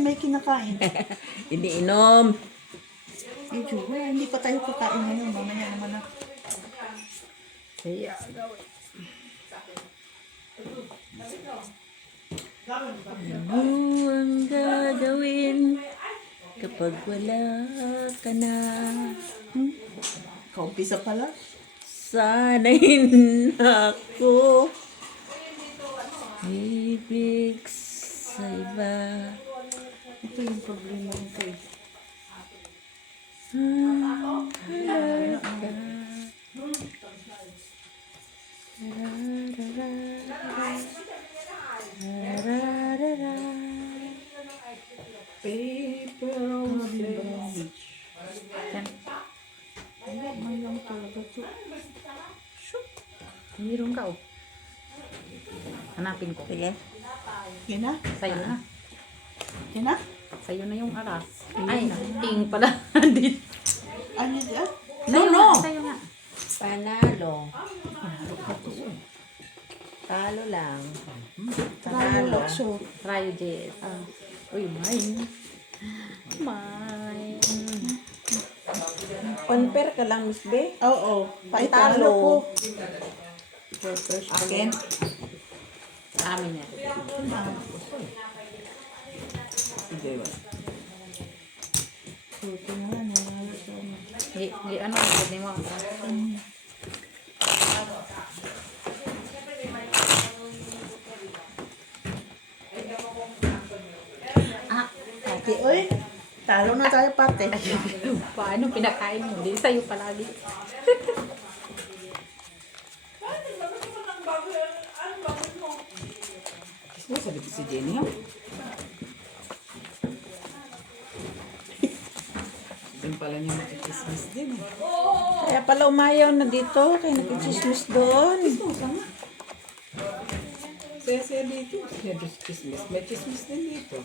may kinakain. Iniinom. Eh, Juba, hindi pa tayo kakain ngayon. Mamaya naman na. Kaya gawin. Ano ang gagawin kapag wala ka na? Kaumpisa pala. Sana'y ako ibig sa iba. Ito yung problema nito eh. Paper beach. Yan. Wala, may lang talaga ito. Meron ka, oh. Hanapin ko. Sige. Yan na? Sa'yo na. Yan na? Sa'yo na yung aras. Ay, ping pala. Dito. Ano yan? Sa'yo nga. Panalo. Talo lang. Panalo. So, Rayo Jess. Uy, mine. Mine. Confer ka lang, Miss B. oo. Pantalo. ko. Akin. Amin yan. Buti na nga, nanalo siya. Ano, pwede mo. Pati, oy. Talo na tayo pati. Paano pinakain mo? Hindi sa'yo palagi. Sabi ko si Jenny, ha? Doon pala niya makikismis din. Kaya pala umayaw na dito. Kaya nakikismis doon. Saya dito. Siya doon kismis. May kismis din dito.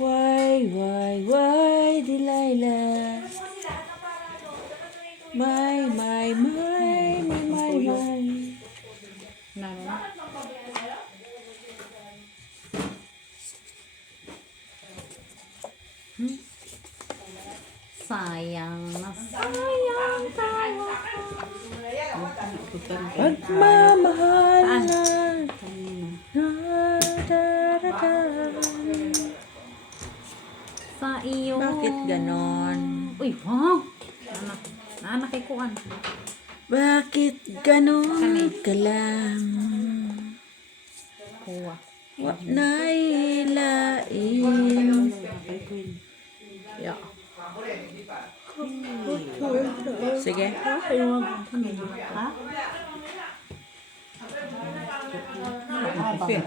Why, Delilah? My. Nano? Sayang na sayang tayo. Pagmamahalan. Sa iyo. Bakit ganon? Uy, wow. Nakikuan. Bakit ganon ka lang? Kuha. Wa nailain. Yeah. Sige.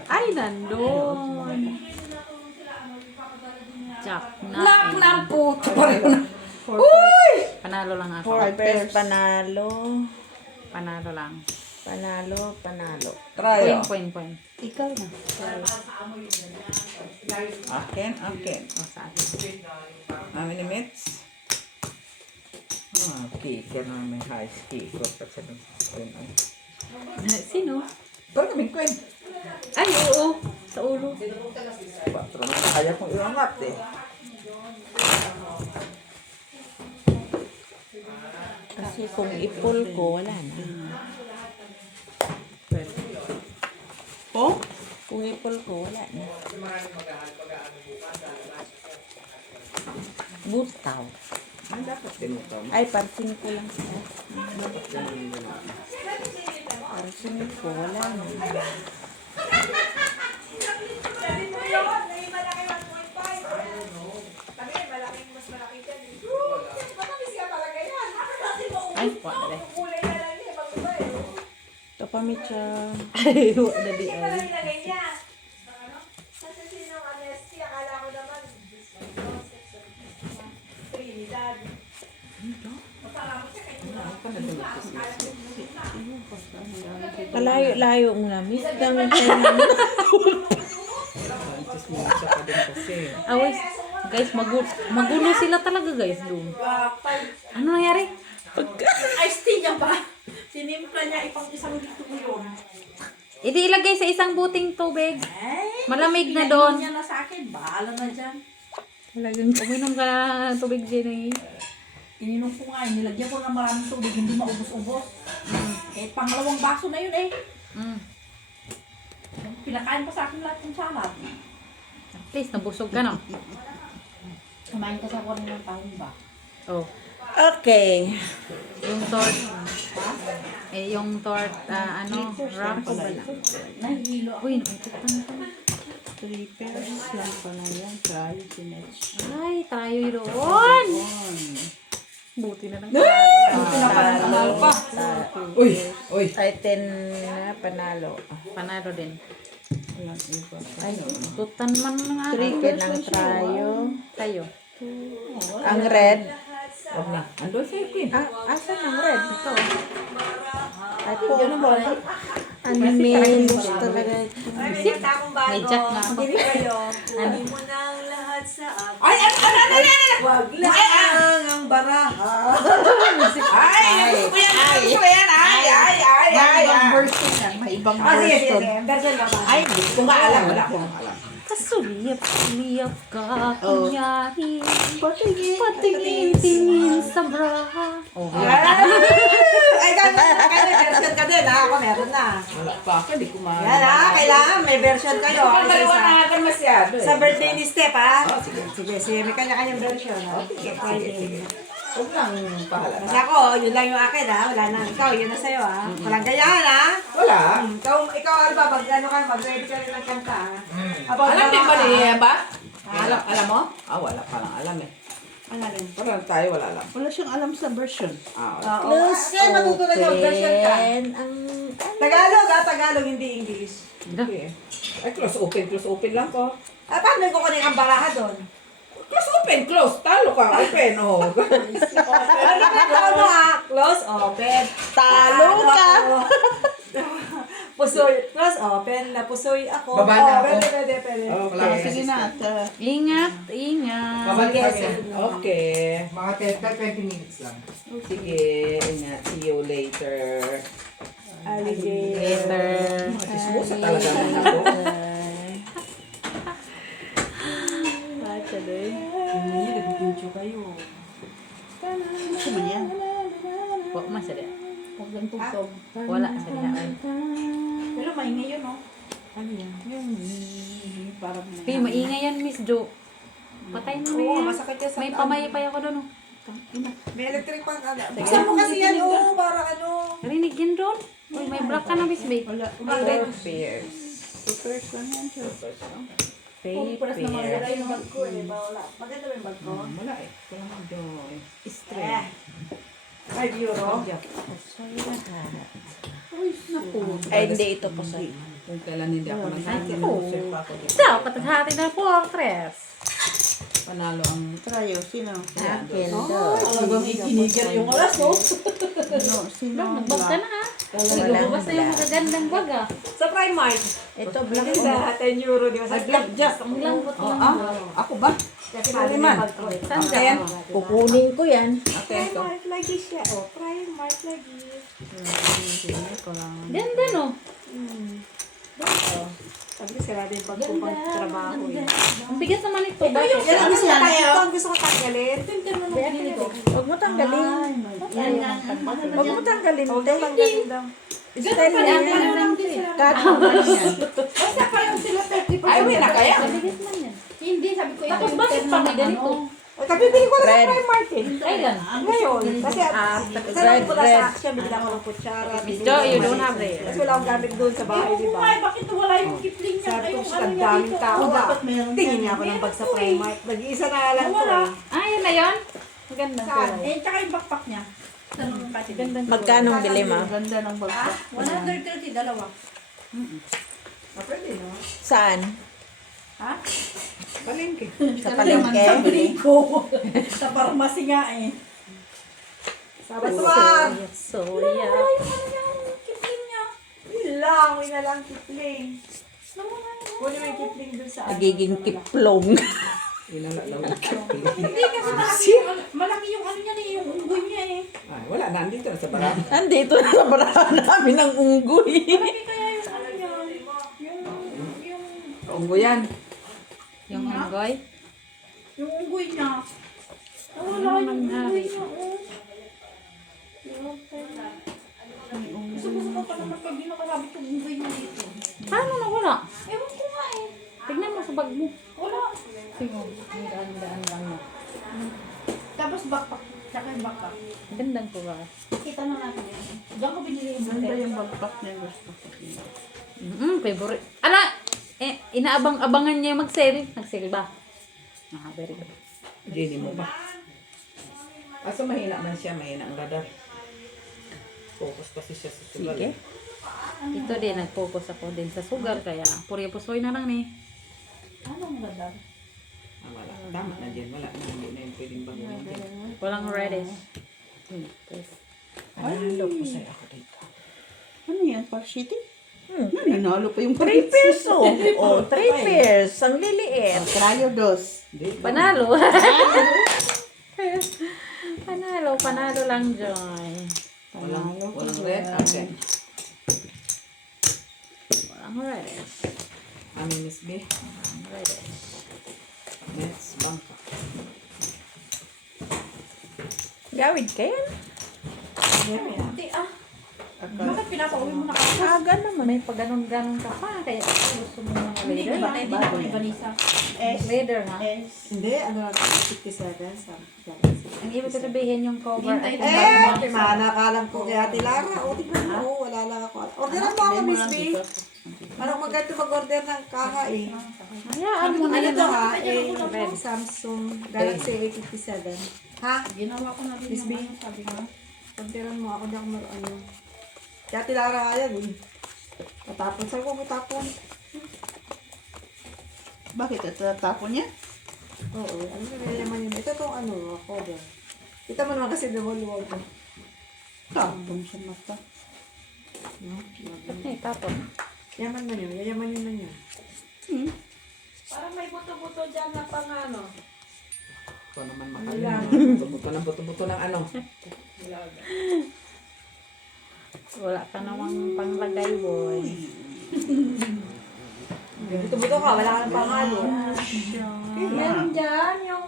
Ay, nandun. Jack na. Lock ng puto. Panalo lang ako. Pairs panalo. Panalo lang. Panalo. Point. Ikaw na. Akin. O, sa akin. How many minutes? Kicker na may high kicker. Sino? Pero kaming Queen. Ay, oo. Sa ulo. 4. Kaya kong iwangat eh. Kasi kung ipul ko, wala na. Oh? Kung ipul ko, wala na. Butaw. Ay, parsing ko lang siya. Parsing ko, wala na. Ay, wala na. Ito pa, Micha. Ay, wala di ay. Palayo-layo mo na, Miss. Gamit tayo na. Awes, guys, magulo sila talaga, guys, doon. Ano nangyari? Ice tea niya ba? Sinimpla niya ipang isang dito ko yun. Hindi ilagay sa isang buting tubig. Ay, Malamig na doon. niya na sa akin. Bahala na dyan. Talagang uminom ka na ng tubig din Ininom ko nga, nilagyan ko ng maraming tubig, hindi maubos-ubos. Eh, pangalawang baso na yun eh. Pinakain pa sa akin lahat ng salad. At least, nabusog ka no? Kumain ka sa kuwan ng taon ba? Oh. Okay. Yung tort. Yung tort, wrap. Nahihilo ako. Uy, nakutik pa na ito. 3 pairs lang pala yan. Try sinetch. Ay, tayo yun. Buti na lang. Buti na pala nanalo pa. Uy! Ay, 10 na panalo. Panalo din. Walang iba. Ay, tutan man nga. 3 ka lang tayo. Tayo. Ang red. Huwag na. Andun sa'yo, Queen. Asan ang red? Ito. Ay po. Yan ang bola. Ano minus talaga. May jack na ako. Kunin mo na ang lahat sa akin. Ay! Wag lang ang baraha. Ay! Gusto ko yan! Gusto ko yan! Ay! Ibang version yan. May ibang Sige, version. Version naman. Ay! Gusto ko nga alam. Wala akong alam. Kasuliyap-liyap ka, kunyari. Patingin-tingin sa bra. Oh, Ay, kaya version ka din ha. Ako meron na. Wala pa ako. Hindi ko ma... Yan ha. Kailangan may version kayo. Ang maliwanagan masyado eh. Sa birthday ni Steph ha. Oh, sige. Sige. May kanya-kanyang version ha. Sige. Huwag lang pahala. Kasi ako, yun lang yung akin ha. Wala na. Ikaw, yun na sa'yo ha. Walang ganyan ha. Wala. Ikaw Alba, mag-ano ka, mag-ready ka rin ng kanta ha. Alam din ba niya ba? Alam mo? Wala pa lang alam eh. Ano rin? Parang tayo wala alam. Wala siyang alam sa version. Wala. Kaya matutunan yung version ka. Ang... Tagalog ha, Tagalog, hindi English. Okay. Ay, close open lang ko. Paano ko kunin ang baraha doon? Close. Talo ka. Open, oh. Ano mo ha? Close, open. Talo ka! Pusoy, close, open. Napusoy ako. Baba na ako. Pwede. Okay. Sige na. Ingat. Okay. Mga 20 minutes lang. Sige. Ingat. See you later. Later. Chismosa talaga naman ako. Nag-video kayo. Gusto mo yan? Huwag masaya. Huwag lang tugtog. Wala sa diha. Pero maingay yun, no? Ano yan? Yung parang Hey, maingay yan, Miss Jo. Patayin mo na Oo, yan. masakit yan sa May pamayapay ako doon. May electric pan. Buksan mo kasi yan, para ano. Narinig yan doon. Uy, may black ka na, Miss Bay. Wala. Four pairs. Supers lang yan. Pupulas na mga Wala yung bag ko eh, wala. Maganda ba yung bag ko? Wala eh. Wala mo doon. Eh. 5 euro. Ay, hindi ito po sa... Kung kailan hindi ako nag-loser pa ako dito. Dapat hati na fortress. Panalo ang... Trayo, sino? Yan, Akin doon. doon. Talagang ikinigal yung oras, no? Ano? Sino? Nagbag ka na ha. Nagubas na yung magagandang bag ah. Sa Primark. Ito, black Hindi sa 10 euro, di ba? Sa Blackjack. Ang lambot Oh, lang. ako ba? Kasi mali na yung bag ko eh. Saan Ayan. ka? Kukunin ko yan. Okay, ito. Primark lagi siya. Oh, Primark lagi. Ganda no. Sabi sarado yung bag ko pag trabaho eh. Ang bigat naman ito. Bakit? Yan ang gusto ko tanggalin. Ito ang gusto ko tanggalin. Huwag mo tanggalin. Huwag mo tanggalin. Huwag daw tanggalin daw. Style Kaya yan. ang lang din eh. Cut mo na yan. Ay, wait na kaya. Bigat man yan. Hindi, sabi ko Tapos bakit pa may ganito? O, kabibili ko na Red. sa Primark eh. Kailan? Ngayon. Kasi sarap ko na sa action. Bigla ko ng kutsara. Miss Jo, you don't have there. Kasi wala akong gamit doon sa bahay, di ba? Ay, bakit wala yung kipling niya? Sabi ko, Yung shit, ano ang niya daming dito? tao Oh, ba? dapat meron Tingin yan. niya ako ng bag sa Primark. Nag-iisa na lang ko Wala. eh. Ah, yun na yun? Ang ganda. Saan? Eh, tsaka yung backpack niya. Tanong pati. Ganda. Magkano ang bili mo? Ganda ng backpack. 130, dalawa. Pwede, no? Saan? Ha? Palengke. Sa palengke? Ko. Sa pharmacy nga eh. Sabat tuwag! Soya. Wala yung ano niya, yung kipling niya. Uwi na lang kipling. Nawala yun. Kunin mo yung kipling dun sa Nagiging kiplong. Inalalaw. Hindi kasi malaki yung ano niya eh, yung unggoy niya eh. Ay, wala na. Andito na sa barang. Andito na sa barahan namin ang unggoy. Malaki kaya yung ano niya. unggoyan. Yung unggoy. Yung unggoy niya. Nawala Ano yung nangyari? unggoy niya. Gusto ko pa naman pag ginakasabit yung unggoy niya dito. Paano nawala? Ewan ko nga eh. Tignan mo sa bag mo. Wala. Sige, ang daan lang mo. Tapos backpack. Tsaka yung backpack. Gandang ko ba? Kita na natin yan. Diyan ko binili yung Ganda hotel. yung backpack niya gusto ko. Favorite. Ala! Inaabang-abangan niya mag-sale. Nag-sale ba? Very good. Jenny mo ba? Asa mahina man siya, mahina ang radar. Focus kasi siya sa sugal. Sige. Ito din, nag-focus ako din sa sugal. Kaya, puri pusoy na lang ni. Anong radar? Ah, wala. Tama na dyan. Wala na. Hindi na yung pwedeng baguhin. Walang reddish. Panalo ko sa'yo ako dito. Ano yan? Parshiti? Nanalo pa yung 3 pairs oh. Oh, 3 pairs. Ang liliit. Trayo dos. Panalo. Panalo lang, Joy. Walang red. Okay. Walang reddish. Amin Miss B. Walang reddish. Mets Bangka. Gawid ka yan? Hindi ah. Bakit pinapauwi mo na kasi? Aga naman. May pag-ganon-ganon ka pa. Kaya gusto mo ng Hindi leader. ba? Hindi na ako ibanisa. Leader, ha? Hindi, ano natin, 57 sa Ang ibig ko sabihin yung cover. Hintay ko. manakalang ko kay Ate Lara. O, tignan mo, wala lang ako. Orderan mo ako, Miss B. Parang maganda mag-order ng kaka eh. Hayaan mo na Ano yun. to ha? Samsung Galaxy A57. Ha? Ginawa ko na din Miss B. yung sabi ko. Orderan mo ako, di ako ano. Kaya Ate Lara nga yan eh. Matapon. Saan ko matapon? Bakit? Ito natapon niya? Oo. Ano ba nalaman yun? Ito itong ano, cover. Kita mo naman kasi luwag ko. Tapon sa mata. Ba't niya itapon? Yaman na yun. Yayaman yun na yun. Parang may buto-buto dyan na pang ano. Ito naman makalim. Buto-buto ng buto-buto ng ano. Wala ka namang panglagay, boy. Buto-buto ka, wala ka ng pangalo. Meron dyan yung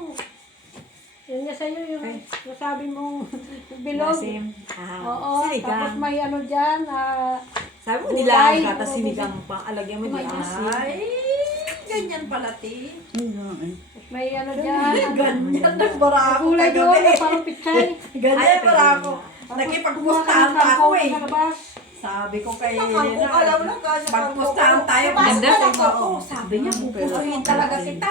nga sa'yo yung nasabi mo bilog. Lasim. Oo, Sinigang. tapos may ano dyan, Sabi mo, Gulay. nilaang ka, tapos sinigang pa. Alagyan mo May nilaang. Ay, ganyan pala, ti. may ano dyan, Ganyan nagbara ako gulay doon na kagabi. parang pichay. Ganyan bara ako. Nakipagpustahan pa ako eh. Sa labas. Sabi ko kay Kangkong, alam mo lang, kasi pagpustahan tayo. Ganda. Pasok ako. Sabi niya, pupusuyin talaga kita.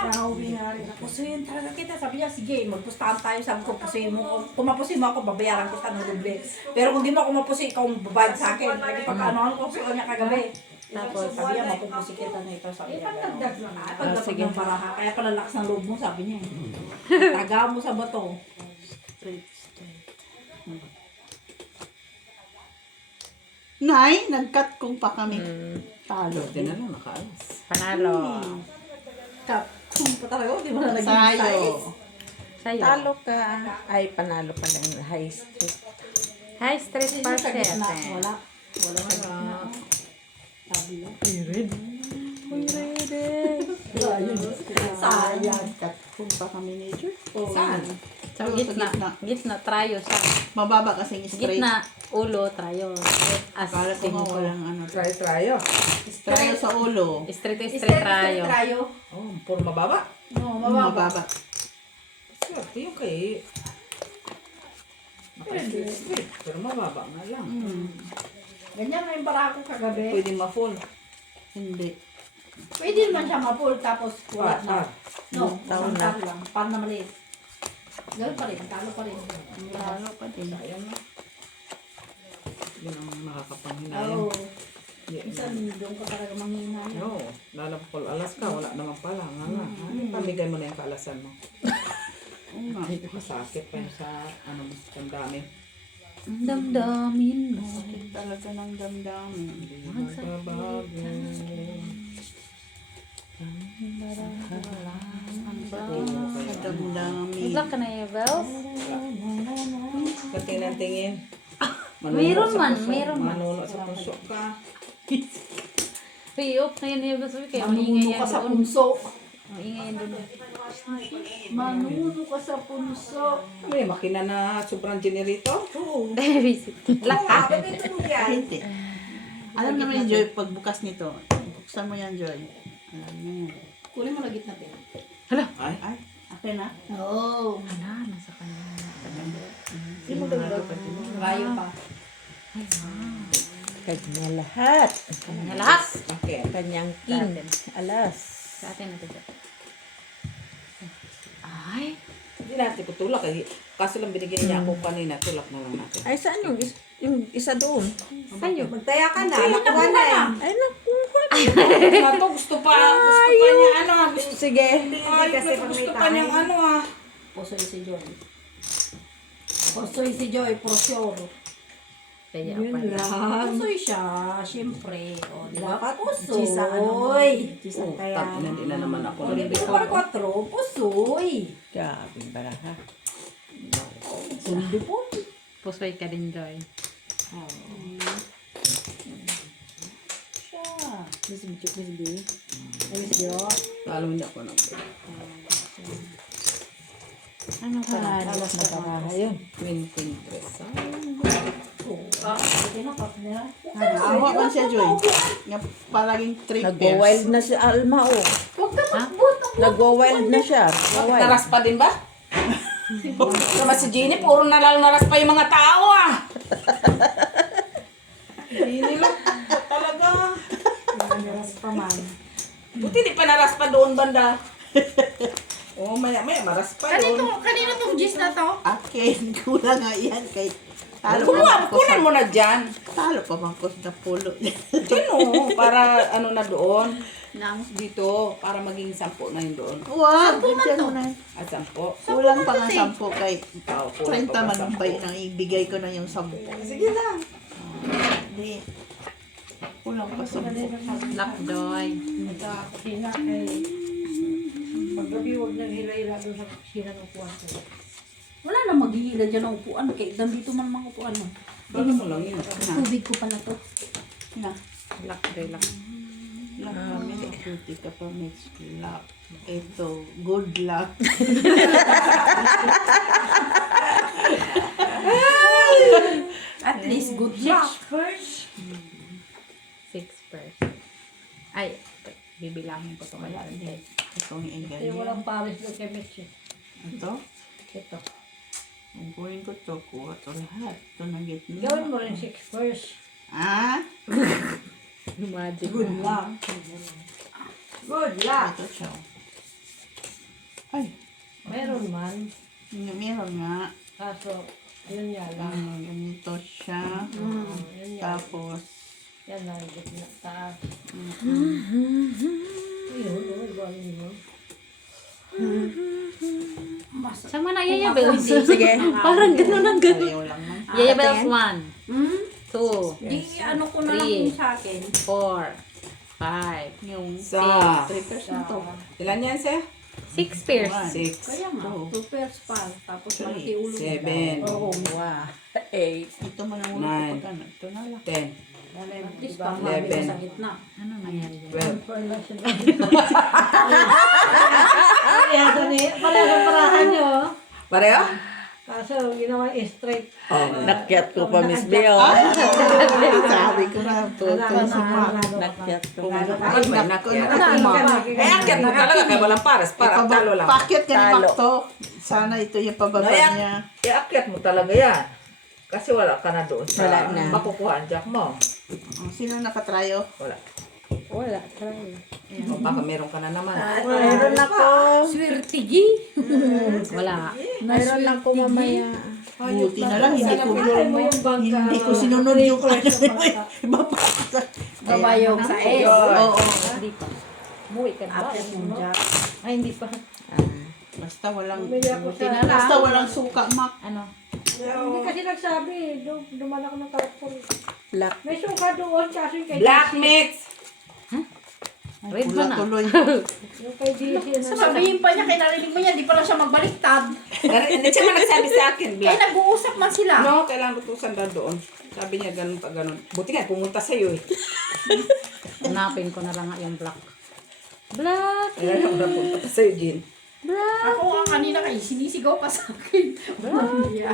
Pupusuyin talaga kita. Sabi niya, sige, magpustahan tayo. Sabi ko, pusuyin mo. Kung mapusuyin mo ako, babayaran kita ng doble. Pero kung di mo ako mapusuyin, ikaw ang babayad sa akin. Pag-anoan ko, suon niya kagabi. Tapos sabi niya, mapupusi kita na ito. Sabi niya, pagdapag sige. ng paraha. Kaya pala lakas ng loob mo, sabi niya. Taga mo sa bato. Nay, nag-cut kong pa kami. Talo. Buti na lang, nakaalas. Panalo. Kat, kung pa talaga, di mo na naging size. Sayo. Sa'yo. Talo ka. Ay, panalo pa ng high street. High street Sa parcel. gitna, wala. Wala sa gitna. Sabi niya. Sayang. Cut kong pa kami ni Joy. Saan? Sa gitna. Gitna, trayo siya. Mababa kasing straight. Gitna, ulo, trayo. As Kala ko nga walang ano. Try-tryo. Straight sa ulo. Straight, Straight trayo. trayo. Oh, puro mababa. No, mababa. Mababa. Swerte yung kay... Naka-straight. Pero mababa nga lang. Ganyan na yung barako kagabi. Pwede ma-full. Hindi. Pwede naman siya ma-pull tapos wala na. No, Taon isang na. par lang. Par na maliit. Ganun pa rin, talo pa rin. Talo pa din. Sayang na. Yun ang nakakapanghinayang. Oo. Minsan doon ka talaga manghina. No, lalapol alas ka, wala naman pala. Nga nga. Pamigay mo na yung kaalasan mo. Masakit pa yun sa, ano, ang dami. Ang damdamin mo. Talaga ng damdamin. Magbabago. Sa damdamin. Nag-lock ka na yung bells? Katingin-tingin. Meron man, meron man. Manuno sa puso ka. Piyop na yan yung gusto kaya Manuno maingay yan ka sa doon. punso. Maingay yan doon. Manuno ka sa punso. May makina na sobrang generator. Visit. Lahat. Bakit ito mo yan? Hindi. Alam naman yung Joy, pagbukas nito. Buksan mo yan, Joy. Alam mo yan. Kunin mo lagit natin. Ay, akin na. Oo. Wala, nasa kanya. Rayo pa. Kanya lahat. Kanya lahat. Okay. Kanyang king. Alas. Sa atin natin dyan. Ay. Hindi natin tutulak eh. Kaso lang binigyan niya ako kanina. Tulak na lang natin. Ay, saan yung isa doon? Sa'yo. Magtaya ka na. Nakuha na eh. Ay, naku. Na to, gusto pa niya ano ah. Sige. Ay, kasi pag may gusto pa niyang tayo. ano ah. Pusoy si Joy. Pusoy si Joy, for sure. Kaya Yun pala. lang. Pusoy siya, siyempre. O, di ba? Dapat Pusoy. cheese ang ano. Cheese ang Oh, taya. tap, hindi na naman ako. O, di ba? 4, pusoy. Grabe baraha. Sundi po. Pusoy ka din, Joy. Miss B. Ay, Miss Jo. Lalo niya ako ng Ano pa? Alas na baraha yun. Queen dress. Hindi na, pap niya. Awa man siya, Joy. Nga palaging 3 pairs. Nagwo-wild na si Alma, oh. Huwag ka magbuto. Nagwo-wild na siya. Nagwo-wild. Naras pa din ba? Naman si Jenny, puro naras pa yung mga tao ah. Jenny lang, talaga. Naras pa man. Buti di pa naras pa doon banda. Oh, maya maras pa doon. Kanino tong gis na to? Akin, kulang nga yan kay... Talo pa Kunan mo na dyan. Talo pa bang ko sa pulo. Dyan oh, para ano na doon. Dito, para maging 10 na yun doon. Wag, dyan mo na. At 10. Kulang pa nga 10 kay Oo, 30 pa man ba ang 10? bay nang ibigay ko na yung 10. Sige lang. Hindi. Kulang pa 10. Lap, Joy. Sa kusina ay paggabi huwag nang hila-hila doon sa kusina ng kuwan ko. Wala na maghihila dyan ang upuan. Kaya nandito man mga upuan mo. Ano mo lang yun? Tubig ko pala to. Lap, Joy, lap. Luck kami, beauty ka pa, Mitch. Luck. Ito, good luck. At least good luck. First, 6 first. Ay, bibilangin ko ito kaya. Itong ay ganyan. walang pares doon kay Mitch. Ito, Ito. ang kuhin ko to, kuha to lahat. Ito na gitna. Gawin mo rin 6 first. Ah? Magic. Good luck. Good luck. Ito siya. Ay, Meron man. meron nga. Kaso, yun nga lang. Ganito siya. Yun nga. Tapos, Yan lang, gitna taas. mm, Ayun, gawin mo. Sama na, Yaya Bells. Sige. Parang gano'n ang gano'n. ayaw lang man. Yaya Bells 1, Hmm? 2, Di ano ko na lang Three. yung sa akin. 4, 5, Yung Sa 3 pairs na to. ilan yan siya? 6 pairs. 6, Kaya nga, 2 pairs pa. Tapos malaki ulo. 7, Oo, wow. 8. Ito man ang ulo Nine. ko pagka. Ito na lang. 10, At least pa mami ka sa gitna. Ano nangyari dyan? 12. For lang siya. Kaya dali, pala sa parahan nyo. Pareho? Kaso, ginawa straight. Nakyat ko pa, Miss Beo. Sabi ko na to. Nakyat ko. Ay, may nakyat. Eh, akyat mo talaga kaya walang pares. Para talo lang. Pakit ka ni Talo. Makto. Sana ito yung pababa Noyak. niya. Iakyat mo talaga yan. Kasi wala ka na doon sa Wala na. makukuha ang jack mo. Oh, sino nakatryo? Wala. Wala, try. O baka meron ka na naman. Mayroon ako. Swerte, G. Wala. Mayroon ako mamaya. Buti na lang, hindi ko mo yung bangka. hindi ko sinunod yung Request sa bangka. iba pa. Babayog sa S. Oo. Hindi pa. Muwi ka na ba? Apit mo dyan. Ay, hindi pa. Basta walang Bumili ako sa... basta walang suka, Mak. Ano? Hindi kasi nagsabi, duman ako ng karapon. Black. May suka doon, kaso yung kay Black DC. mix! Red Pula ba na? tuloy. Yung kay DC na... Sabihin pa niya, kinarinig mo niya, di pala siya magbaliktad. Hindi siya man nagsabi sa akin, Eh, Black. nag-uusap man sila. No, kailangan utusan daw doon. Sabi niya ganun pa ganun. Buti nga, pumunta sa'yo eh. Hanapin ko na lang nga yung black. Black. Ayan ang napunta pa sa'yo, Jean. Ako nga kanina kayo, sinisigaw pa sa akin. Yeah.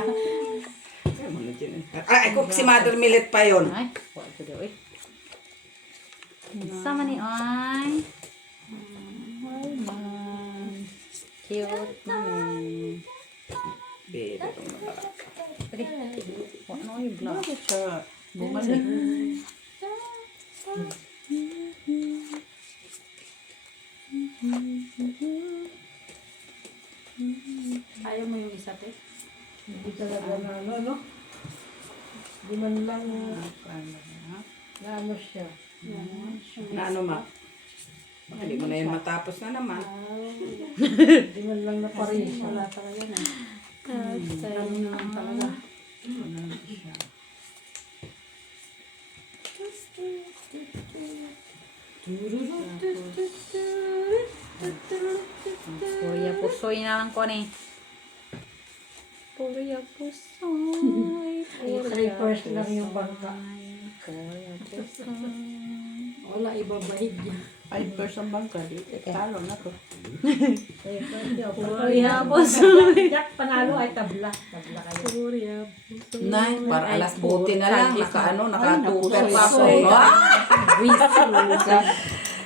Ay, mga Jean. Ay, ako si Mother Millet pa yun. Ay, wala ko daw eh. Sama ni Ay. Cute naman. Baby, itong mga Pwede. Ano yung black? Bakit siya bumalik? Ayaw mo yung isa, te? Hindi talaga na ano, no? Di man lang na ano siya. na ano, ma? Baka hindi mo na yun matapos na naman. Di man lang na pareho. Wala talaga na. Ano na lang talaga. Purya pusoy na lang ko ni. Purya pusoy. Request lang yung bangka. Purya pusoy. Wala, ibabahig niya. 5% ang bangka. Talo na to. Purya pusoy. Jack, panalo ay tabla. Tabla kayo. Purya pusoy. Nay, para alas buti na lang. Nakatuper pa ako. Ay,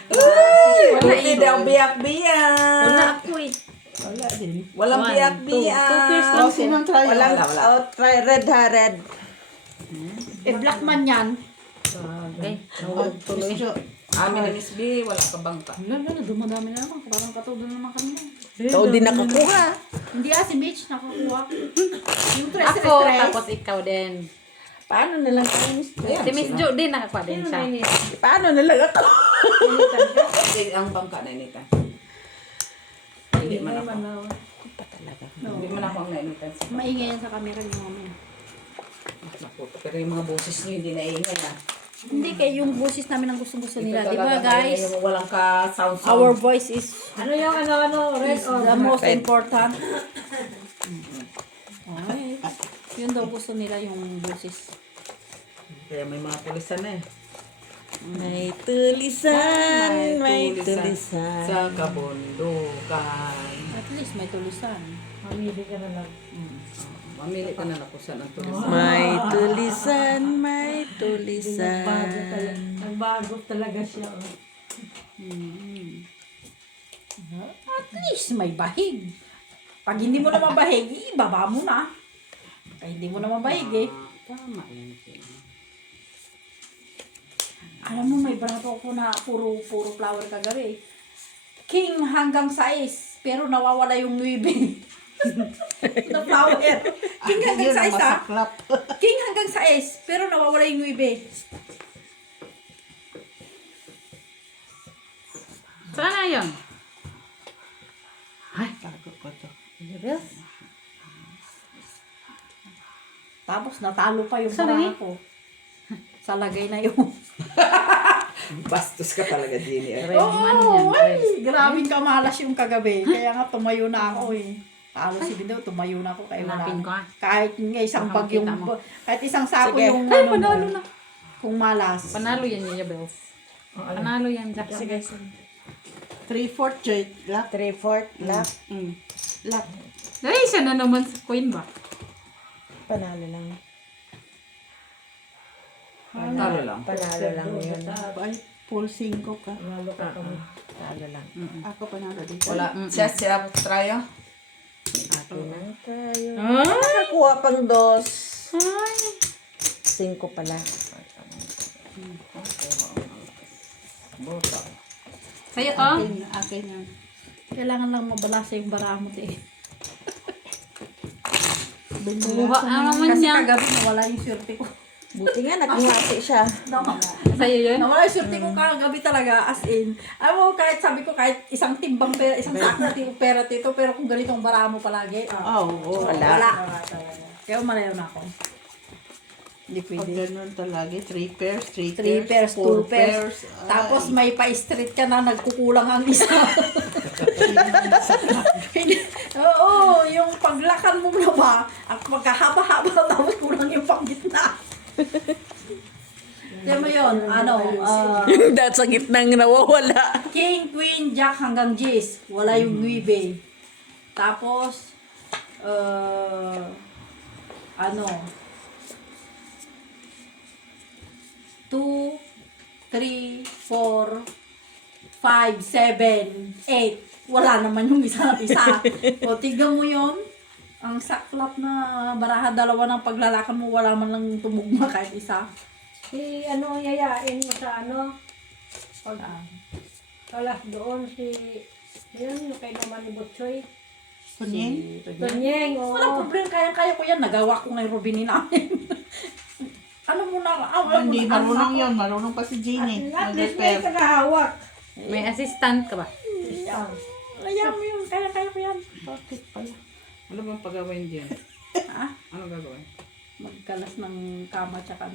Wala daw biyak-biyak. Wala ako eh. Wala din. Walang One, biyak-biyak. two pairs Oh, sinong try? Wala. Oh, try red ha, red. Eh, black man yan. Okay, nahulog tuloy. Amin na Miss B, wala ka bangka. Lalo, dumadami na naman. Parang katudo naman kami. Ikaw din nakakuha. Hindi si Mitch nakakuha. Yung Ako, tapos ikaw din. Paano na lang kayo, Miss? Ayan, Si Miss Jo din nakakuha din siya. Paano na lang ako? Kasi ang bangka na initan. Hindi man ako. Hindi man ako ang nainitan. Maingay yan sa camera ni mami. Naku, pero yung mga boses niyo hindi naingay ha. Hindi kayo yung boses namin ang gustong-gusto nila. Ito Di ba talaga, guys? Yung walang ka-sound. Our voice is Ano yung ano, red or the most Red. important. Ay, yun daw gusto nila yung boses. Kaya may mga pulisan na eh. May tulisan, may tulisan. Sa kabundukan. At least may tulisan. mamili ka na lang. Mamili ka na kung saan ang tulisan. May tulisan, may Nagbago tulisan. talaga. Nagbago talaga siya. Oh. At least may bahig. Pag hindi mo naman bahig, ibaba mo na. Kaya hindi mo naman bahig eh. Tama yan. Alam mo, may brato ako na puro flower kagabi. King hanggang size, pero nawawala yung 9. na flower. King hanggang size ha. Masaklap. King hanggang size, pero nawawala yung 9. Saan na yun? Tago ko to. Tapos natalo pa yung Sorry? bra ko. Sa lagay na yung... Bastos ka talaga, Jenny. Red man yan. Oo, ay, grabing kamalas yung kagabi. Kaya nga tumayo na ako eh. Talo si Bindo, tumayo na ako. Kaya Hanapin ko wala. ah. Kahit nga isang Baka bag yung... makita mo. Kahit isang sako Sige. yung... Ay, ano panalo mo, na. Kung malas. Panalo yan niya, Bells. Panalo yan, Jack. Sige. 3/4 church. Lock. 3/4 lock. Lock. Ay, siya na naman sa coin ba? Panalo lang. Talo lang. Panalo lang yun. Ay, full 5 ka. Lalo ka kami. Panalo lang. Ako panalo din. Wala. Siya, tryo. Akin lang tayo. Nakakuha pang 2. 5 pala. Bota. Sa'yo to? Akin yan. Kailangan lang mabalasa yung baramot eh. Buha naman Kasi niya. kagabi nawala yung swerte ko. Buti nga, nagngati siya. Sa'yo yun? Nawala yung swerte ko kagabi talaga. As in, alam mo, kahit sabi ko, kahit isang timbang pera, isang sakong pera dito, pero kung ganitong baramo palagi, Oo, wala. wala. Kaya umalayo na ako. Hindi Pag pwede. ganun talaga, 3 pairs, 3 3 pairs, 2 4 pairs. Tapos may pa-street ka na, nagkukulang ang isa. Hindi- Oo, yung paglakan mo na ba, ang magkahaba-haba tapos kulang yung panggitna. Diyan mo yun, ngayon, Dahil sa gitnang nawawala. King, Queen, Jack hanggang G's. Wala yung 9. Tapos, 2, 3, 4, 5, 7, 8. Wala naman yung isa. O, tignan mo yun. Ang saklap na baraha, dalawa ng paglalakan mo, wala man lang tumugma kahit isa. Si ano, yayain mo sa ano, pag kalas doon si, yun, yung kay naman ni Butchoy. Kunyeng? Tunyeng, oo. Walang problema, kaya ko yan. Nagawa ko ngayon Robin namin. Ano mo na, Hindi, marunong yun. Marunong pa si Jeannie. At least may Mag-repair. tagahawak. May assistant ka ba? Kaya mo yun, kaya ko yan. Bakit pala? Ano bang pagawin diyan? Ha? Ano gagawin? Magkalas ng kama, tsaka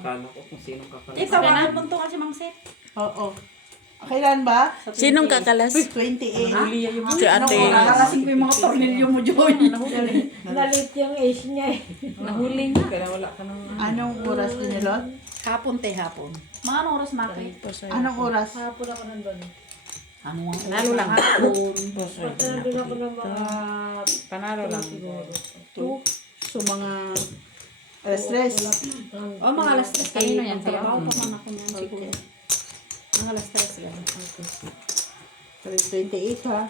Kala ko kung sinong kakalas. tawagan mo ito kasi Mang Seth. Oo. Kailan ba? Sinong kakalas? 28. Si ate. Nakalasin ko yung mga tornilyo mo, Joy. Nalit yung ace niya eh. Nahuli nga. Kaya wala ka nang... Anong oras din nila? Hapon, hapon. Mga anong oras, Maki? Anong oras? Hapon ako nandun. Ano ang Lalo lang. hapon? Basta nandun ako ng mga Panalo lang. So, mga alas 3. O, mga alas 3 Kanino yan? Sa'yo? Trabaho pa man ako niyan siguro. Mga alas 3 yan. Sa 28 ha?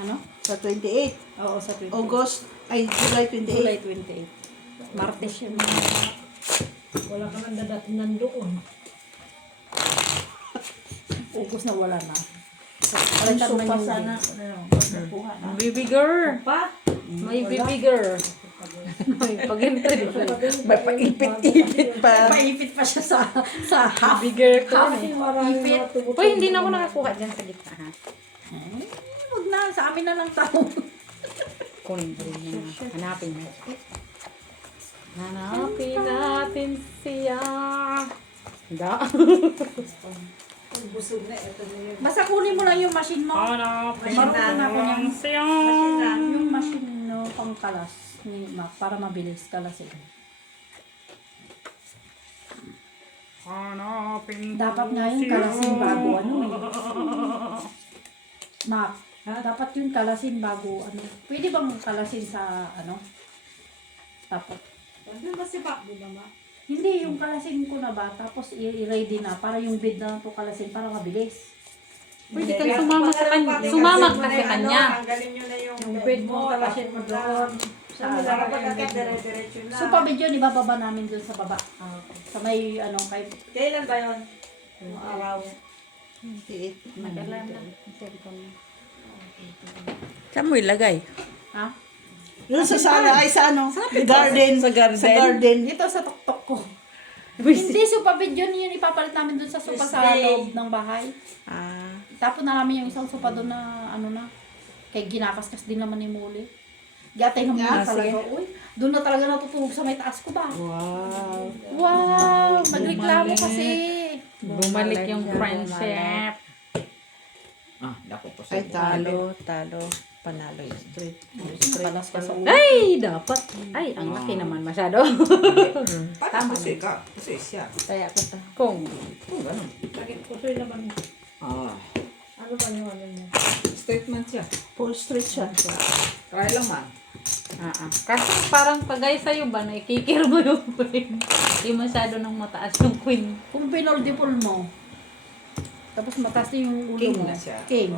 Ano? Sa 28. Oo, sa 28. August, ay July 28. July 28. Martes yun. wala ka nang dadating nandoon. August na wala na. Palitan mo pa yung sana. Baby girl. Pa? May baby girl. May pag-entry. May paipit-ipit pa. paipit pa siya sa half. Baby girl ko. Kasi maraming Ipit. mga tumutuloy. Uy, hindi na ako nakakuha dyan sa gitna ha. Huwag na, sa amin na lang tao. Kunin ko rin yan. Hanapin mo. Hanapin natin siya. Da. Basta kunin mo lang yung machine mo. Hanapin Marunong na ako niyang siya. yung machine no, pang kalas ni Mac para mabilis kalasin. Hanapin Dapat nga yung kalasin bago ano eh. Mac, dapat yung kalasin bago ano. Pwede bang kalasin sa ano? Dapat. Nandun ba si Mac, di ba Ma? Hindi, yung kalasin ko na ba, tapos i-ready na para yung bid na to kalasin para mabilis. Pwede kang sumama sa kanya. Sumama ka sa kanya. Tanggalin nyo na Yung bed mo, talasin mo doon. Sa dire-diretso na. So pa video, ibababa namin dun sa baba. Sa may ano, kay Kailan ba yun? Yung araw. 28. Nag-alarm na. Cellphone mo. Saan mo ilagay? ha? Doon sa sala, ay sa ano? Garden. Sa garden? Sa garden. Dito sa tuktok ko. Hindi, sopa video niyo yung ipapalit namin dun sa sopa sa loob ng bahay. Ah. Tapos na namin yung isang sopa doon na ano na. Kay ginakaskas din naman ni Muli. Gatay ng mga talaga. Uy, doon na talaga natutulog sa may taas ko ba? Wow. Wow! Nagreklamo kasi. Bumalik yung friendship. Ah, dako po sa... Ay, talo. Talo. Panalo yung straight. Palas ka sa ulo. Ay, dapat. Ay, ang laki naman masyado. Tama siya ka. Kasi siya. Kaya ko ta. Kung. Kung gano'n. Lagi pusoy naman. Ah, Ano ba yung ano niya? statement siya. Full street siya. Try lang man. Kasi parang pagay sa'yo ba, nakikikir mo yung queen. Hindi masyado nang mataas yung queen. Kung pinoldipol mo, tapos mataas din yung ulo King mo. na siya. King.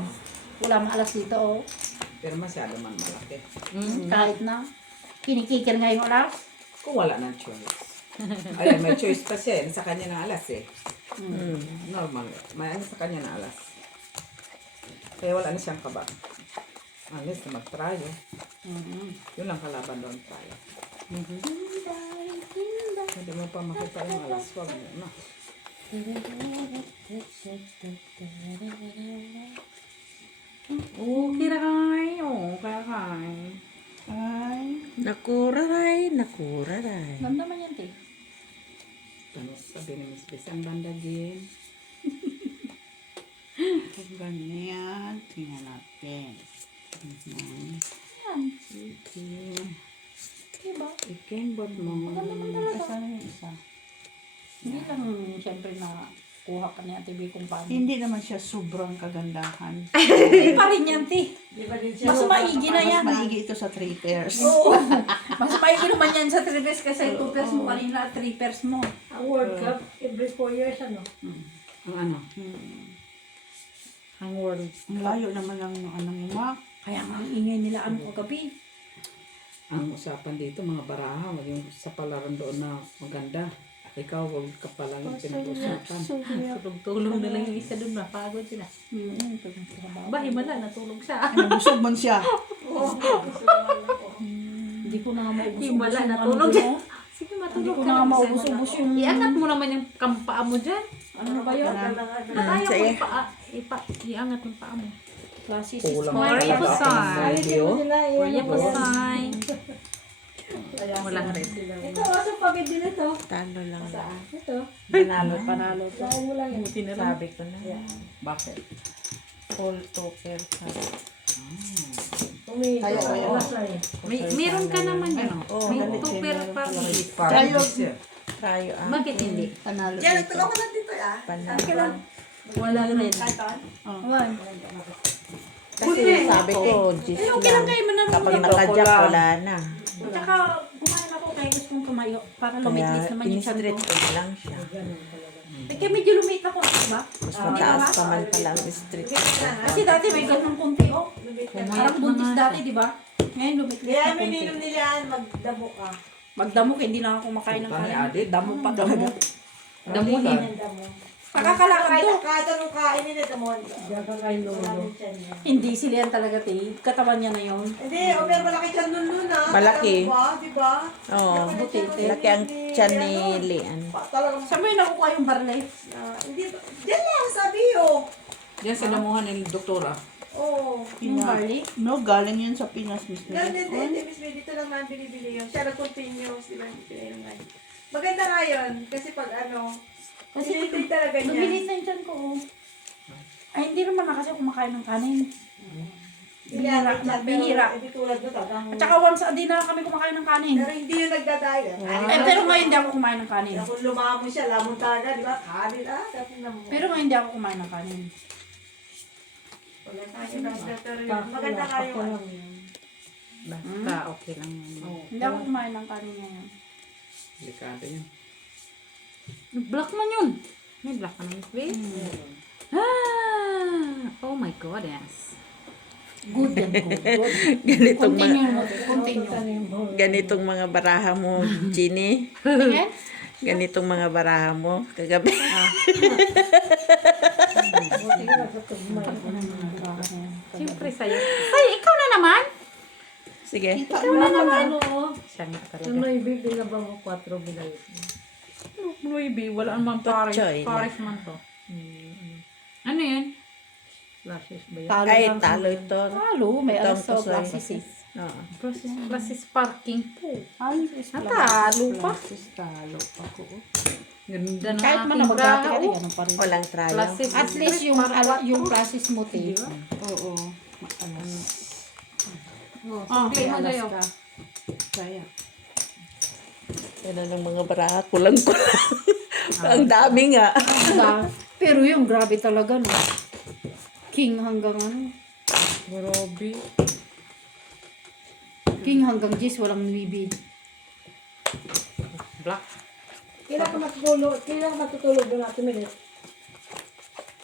Wala maalas dito, oh. Pero masyado man malaki. Kahit na. Kinikikir nga yung alas. Kung wala ng choice. Ay, may choice pa siya. Sa kanya ng alas eh. Normal. May ano sa kanya ng alas. Kaya wala na siyang kaba. Unless na mag-try eh. Yun lang kalaban doon try. Hindi mo pa makita yung alas. Wag mo na. Kirakay. Oh, kirakay. Ay. Nakuraray, nakuraray. Ganda man yan, te. Ano sabi ni Miss Bess, ang banda din. Ganyan. Tingnan natin. Yan. Diba? Ikembot mo. Maganda man talaga. Saan yung isa? Hindi lang, siyempre na kuha ka niya TV kung paano. Hindi naman siya sobrang kagandahan. Hindi pa rin yan, ti. Di ba din siya? Mas maigi na yan. Mas maigi ito sa 3 pairs. Oo. Mas maigi naman yan sa 3 pairs kasi 2 pairs mo kanina, 3 pairs mo. Ang World Cup, every 4 years, ano? Ang ano? Ang world. Ang layo naman ng anong yung mga. Kaya nga ang ingay nila ano kagabi. Ang usapan dito, mga baraha, yung sa palaran doon na maganda. Ikaw, huwag ka pala yung pinag-usapan. Tulog-tulog na lang yung isa doon. Napagod sila. Ba, himala, natulog siya. Nabusog man siya. Hindi ko na nga maubos-ubos Himala, yung natulog ano siya. mo. Sige, Hindi matulog ko ka na nga na. maubos-ubos yung... Iangat mo naman yung kampaa mo dyan. Ano ba yun? Ayaw sige. mo iangat yung paa mo. Classes is Kulang smart. Maria talaga Pasay. ang video. Maria Pasay. Walang rin. Ito, asa pabili nito? Talo lang. Ito. Panalo to. Saan mo lang yun? Sabi ko na. Bakit? Full 2 pairs. Umi, Kaya, kaya. Meron ka naman yun. Oo, May ganit 2 siya, pair meron pa. pala. Tayo. Tayo ang Bakit hindi? Panalo Diyan, dito. tulungan lang dito ah. panalo. Wala rin. Kasi sabi ko, Gis Okay lang lang. kayo man Kapag naman. nakajak, wala na. Tsaka kumain ako kaya gusto kong kumayo para Kaya lumitlis naman yung chan in-street ko. ko lang siya. Kaya medyo lumit ako, diba? Mas mataas pa man pala ang street. Kasi dati may ganun konti, oh. Parang buntis dati, di ba? Ngayon lumit-lit Kaya na konti. mininom nila yan, magdamo ka. Magdamok, hindi na ako kumakain ng Puta ni kanin. Adi, damo pa talaga. Damuhin. Nakakalakad to. Kada nung kain nila, damo. Diyan ka kay Lolo. Hindi, sila yan talaga, te. Katawan niya na yun. Hindi, pero malaki siya nun ah. Malaki. Alam mo ba, di ba? Oo. Buti, te. Laki ang tiyan ni Lian. Talagang, Saan mo yung nakukuha yung barley? hindi, diyan lang, sabi oh. Yan sa damuhan ng doktora. Oo. Yung barley? No, galing yun sa Pinas mismo. Hindi, Miss May, dito lang namin binibili yun. Siya nag-continuous, di ba? Hindi pinailangan. Maganda nga yun, kasi pag ano, Kasi sinitid talaga niya. lumilit na yung chan ko, oh. Ay, hindi naman na kasi kumakain ng kanin. Bihira. Bihira. Hindi tulad mo talagang. At saka once a day na kami kumakain ng kanin. Pero hindi yun nagdadaya. Eh, pero ngayon hindi ako kumain ng kanin. Kung lumamo siya, lamon talaga, di ba? Kanin Kasi naman. Pero ngayon hindi ako kumain ng kanin. Maganda nga yung ano. Basta okay lang yan. Hindi ako kumain ng kanin ngayon. Delikado yan. Black man yun. May black ka na yung face. Oh my goodness. Good yan, good. Ganitong mga, Continue. ganitong mga baraha mo, Ginny. Tingin? Ganitong mga baraha mo, kagabi. Siyempre sa'yo. Ay, ikaw na naman. Sige. Ano, oh. Siya nga talaga. Yung may bibi na ba mo 4 bilay? Louis wala naman Paris. Choy. Paris man to. Ano yan? Flashes ba yan? Talo Ay, lang. talo ito. Talo, may Ito ang alas sa kusoy. classes. Oo. Process parking po. Ay, Natalo pa. Talo pa ko. Ganda na kahit man na aking magati ka, braho. ganun pa rin. Walang trial. Classes. At least yung process mo, te. Oo. Alas. Okay, mo alas dayo. ka. Kaya. Yan ang mga baraha, kulang-kulang. Ang dami nga. Pero yung grabe talaga, no? King hanggang ano? Grabe. King hanggang Gis, walang nuibi. Black. Kailan ka matutulog doon natin minute?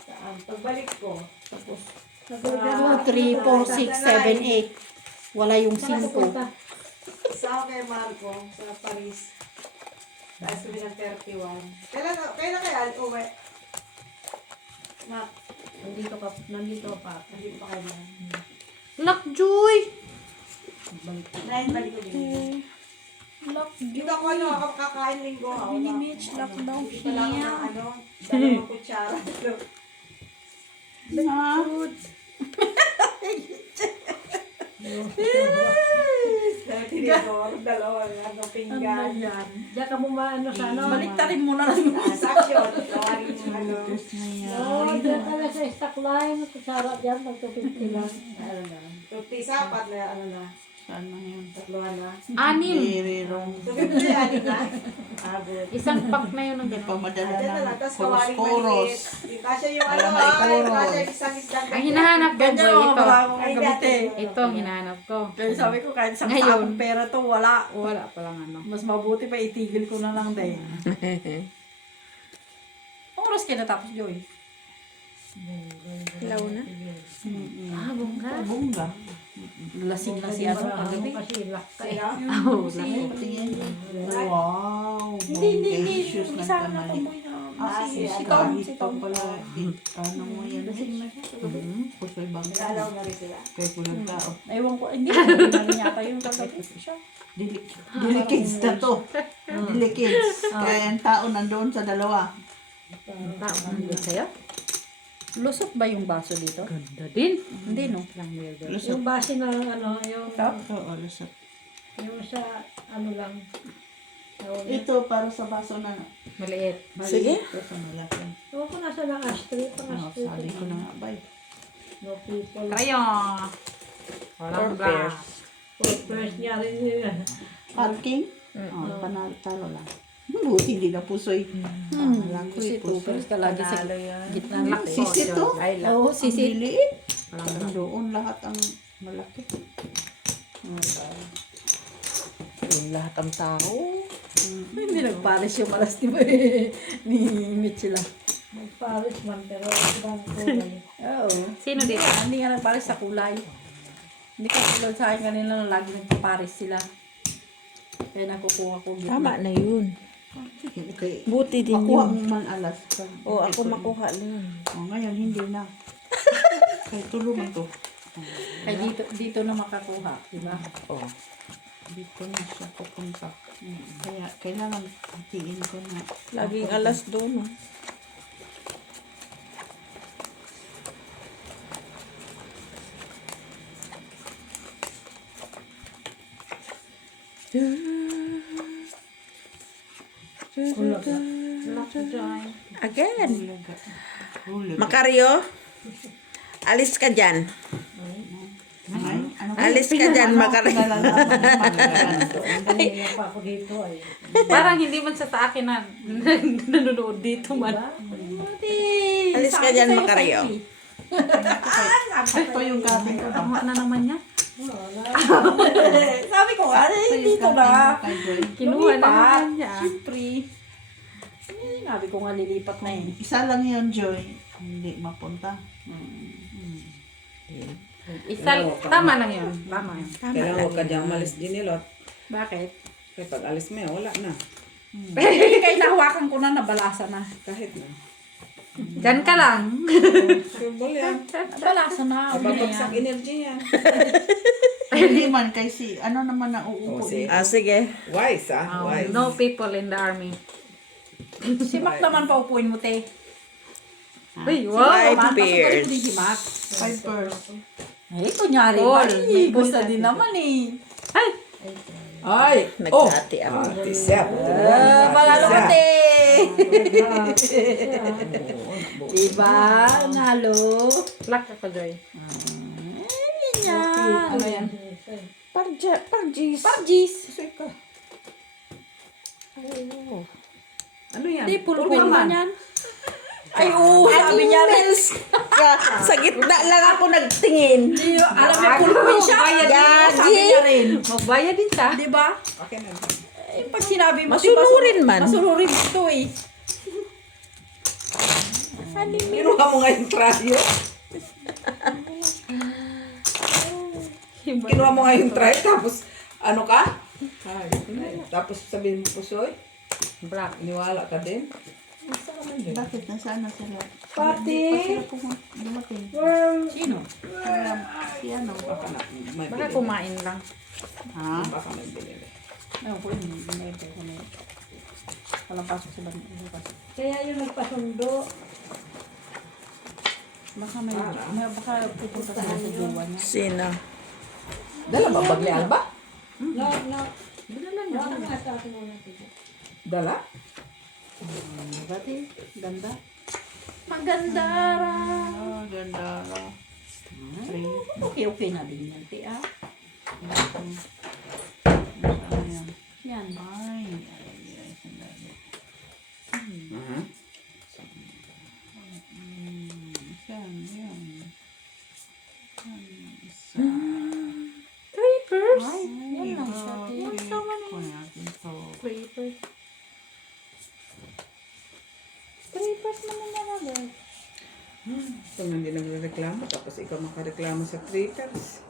Saan? Pagbalik ko, tapos, 2, 3, 4, 6, 7, 8. Wala yung 5. isa ako kay Marco sa Paris. Tapos kami ng 31. Kailan kaya uwi? Nandito pa. Hindi pa kayo na. Lockjoy! Dahil balik ko din. Dito ako ako kakain linggo. Mini-mitch, lockdown Dito lang siya. ng dalawang kutsara. Tinidor, dalawang pinggan. Diyan ka mo maano sa ano? Baliktarin mo na lang yung Transaction. Tawagin yung ano. Oo, diyan ka na sa stock line. Kutsara dyan, magtupinti lang. Tuti sapat na ano na. Saan na yun? Tatluhan na. Anim. Birirong. Tuti anin na. Isang pack na yun ng Hindi pa gano'n. madala Diyan na ng lang, tapos kawaling koros-koros. maliit. Yung kasya yung Wala ano na yung ikoros. kasya yung isang isang. Ang hinahanap ko, Ganyan boy, ako, ito. wala akong Ay, gamit eh. Ito ang hinahanap ko. Kaya sabi ko, kahit isang Ngayon. sakong pera to, wala. Wala pa lang ano. Mas mabuti pa itigil ko na lang din. Oras kayo natapos, Joy? Ilaw na. Ah, bongga. Bunga. Lasing na si ano kagabi. Kasi lakka. Oh, Tingin. Wow. Hindi. Issues ng Isa na kamay. tomboy na. si Si Tom. Tom, si Tom. Pala, ano mo yan? Pusoy bangka. Nalaw na rin sila. Kaya kulang tao. Ewan ko, hindi. Hindi na rin yata yung kagabi. Siya. Dilikids na to. Dilikids. Kaya yung tao nandoon sa dalawa. Tao nandun sa'yo? Lusot ba yung baso dito? Ganda din. Hindi, no? Lang weird. Yung base na ano, yung Oo, lusot. sa ano lang. Ito para sa baso na Maliit. Sige. ito sa malaki. Ewan ko nasa ng ashtray, pang Oh, ashtray. sabi ko na nga, bay. No people. Crayon. Walang glass. First niya rin yun. Parking? Oo, panalo, talo lang. Buti hindi na pusoy. Kasi tupers ka lagi sa gitna ng lakot. Sisi to? Oo, sisi. Ang liliit. Doon lahat ang malaki. Yung lahat ng tao. Hindi nagpalis yung malas ni Mitchell. Mag-Paris man, pero ibang kulay. Oo. Sino dito? Hindi nga nagpalis sa kulay. Hindi ka tulad sa akin kanina na lagi nagpaparis sila. Kaya nakukuha ko gitna. Tama na yun. Okay. Buti din Makuha yun. mo man alas. O, ako makuha lang. Ngayon, hindi na. Kaya tulungan to. Kaya dito na makakuha, di ba? Oh. Dito na siya pupunta. Kaya kailangan hatiin ko na. Laging alas doon. Oh. Again. Huli. Makaryo, alis ka dyan. Ay, ano Alis ka dyan, Makaryo. Hindi pa ako dito ay. Parang hindi man sa akin na nanonood dito man. Alis ka dyan, Makaryo. Ito yung gabi ko. Tama na naman niya. Sabi ko, dito na. Kinuha na Lumipat. naman niya. Siyempre. Sabi ko nga lilipat na eh. Isa lang yun, Joy. Hindi mapunta. Isa, tama lang yun. Tama yun. Kailangan huwag ka dyan umalis din nilot. Bakit? Kaya pag alis mo yan, wala na. Kaya nahawakan ko na, nabalasa na. Kahit na. Diyan ka lang. Surbol yan. Nabalasa na. Mababagsak energy yan. Hindi man kasi ano naman na uupo Oh, si- dito. Sige. Wise ah, wise. No people in the army. Si Mac naman paupuin mo, te. Uy, wow. Five Pasukin pairs. ko din si Mac. 5 pairs. Eh, kunyari All. ba? May Gusto all din natin. naman eh. Ay! Ay! Nagkati ako. Ate Sep. Malalo ka, te. Diba? Nalo. Plak ako, Joy. Yan. Ano yan? Parjis. Parjis. Ano yan? Hindi, pulpul man yan. Ay, oo, sabi niya rin. Sa gitna lang ako nagtingin. Hindi, alam niya, pulpul siya. Sabi niya rin. Magbayad din siya. Di ba? Okay na. Eh, pag sinabi mo, Masunurin man. Masunurin ito eh. Kinuha mo nga yung trayo. Kinuha mo nga yung trayo, tapos ano ka? Ay, tapos sabihin mo pusoy, Black. iniwala ka din. Bakit nasaan na sila? Pati. Dumating. Sino? Si ano? Baka na, may Baka binili. kumain lang. Ha? Baka may binili. Ayun ko yun. Binayad ko na yun. Walang pasok sa banyo. Kaya yung nagpasundo, Baka may baka pupunta sila sa jowa niya. Sino? Dala ba bagli alba? wala nga sa akin muna dito. Dala? Dati, ganda. Maganda ra. Oh, ganda. Okay, okay na din yan, te, ah. Nasaan yan? Yan. Ay. strippers. Strippers naman na lang. Ito nga hindi nagreklamo, tapos ikaw makareklamo sa trippers.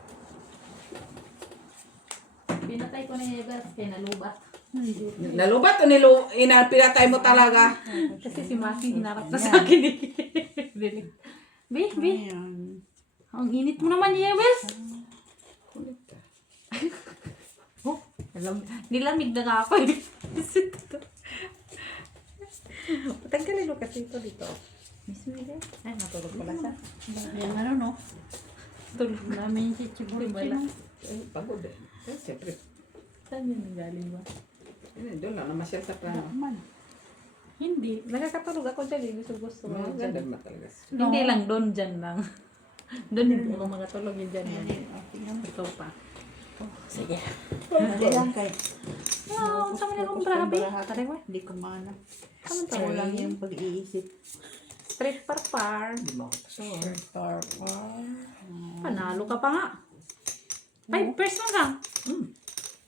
Pinatay ko na yung gas kaya nalubat. Nalubat o pinatay mo talaga? Kasi si Maki hinarap na sa akin eh. Be. Ang init mo naman, Yewes. Oh, nilamig na nga ako eh. Tanggalin mo kasi ito dito. Miss Miguel? Ay, natulog pala siya. Yung ano no? Tulog namin si Chiboy. Wala. Pagod eh. Eh, siyempre. Saan yun galing ba? Doon lang, namasyal sa plano. Hindi. Nakakatulog ako dyan. Gusto ko. Ganda naman talaga. Hindi lang doon, dyan lang. Doon hindi ako makatulog yung dyan. Ito pa. Sige. Hindi lang kay. Wow, saan mo na akong brabe? Taray mo? Hindi ko maano. Saan to? Kulang yung pag-iisip. Street par. Panalo ka pa nga. 5 pesos lang ka.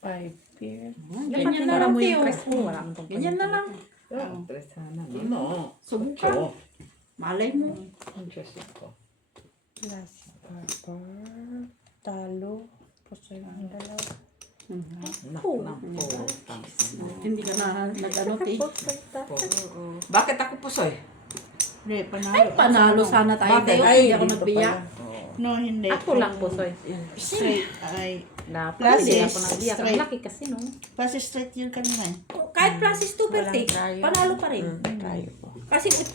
5 years. Ganyan na lang mo yung press mo. Wala akong Ganyan na lang. Tres sana. No. Subukan. Malay mo. Ang Diyos ko. Last purple. Talo. Puso yung dalawa. Hindi ka na nag-ano eh. Bakit ako pusoy? Hindi, panalo. Ay, panalo sana tayo. Bakit? Dahil hindi ako nagbiyak. No, hindi. Ako lang po, soy. Straight ay. Dapat Plus hindi is ako nagbiyak. Ang straight. laki kasi, no? Kasi straight yun kanina eh. Kahit plus is 2 per take, panalo pa rin. Tayo po. Kasi 8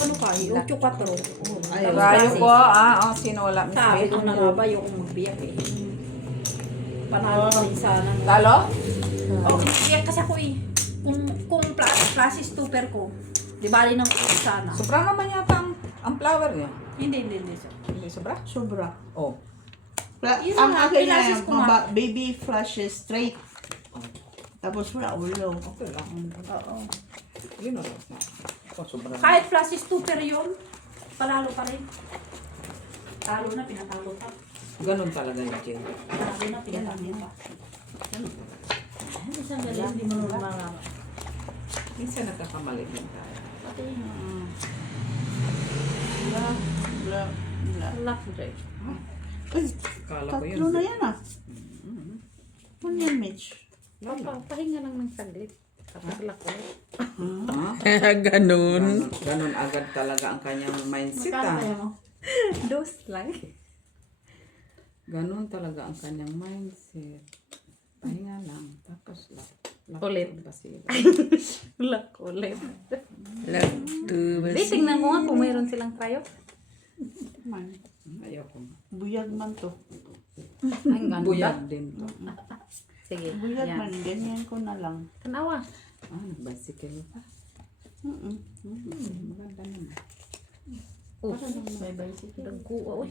ano kayo? 8-4. Ay, Rayo ko, sino wala? Miss Sabi May? ko na nga ba yung magbiyak eh. Panalo pa rin sana. Talo? Oh, iyak kasi ako eh. Kung plus is 2 per ko, di bali ng 8 sana. Sobra naman yata ang flower niya. Hindi. Sir. Hindi sobra? sobra. Oh. Yun Ang nga, akin na pinasis yung ko nga. baby flushes straight. Tapos wala ulo. Okay lang. Oo. Yun o. Oh, sobra. Kahit plus is 2 per yun, panalo pa rin. Talo na, pinatalo pa. Ganun talaga yung Jill. Talo na, pinatalo pa. Isang galing, hindi mo naman marama. Minsan nagkakamali din tayo. Bla, bla, bla. Lock, Jay. Ay, Kala ko yun. tatlo na yan ah. Ano yan, Mitch? Pahinga lang ng saglit. Tapos lock ulit. Ganun. Ganun agad talaga ang kanyang mindset Magkano ah. Dos lang. Ganun talaga ang kanyang mindset. Pahinga lang. Tapos lock Ulit. basila. Lock ulit. Love to Di, tingnan mo nga kung mayroon silang trayo. Man, Ayoko. buyag man to. Ang ganda. Buyag din to. Sige, Buyag yan. man, ganyan ko na lang. Tanawa. Nag-bicycle pa. Maganda naman. Oh, may bicycle. Dagkuha.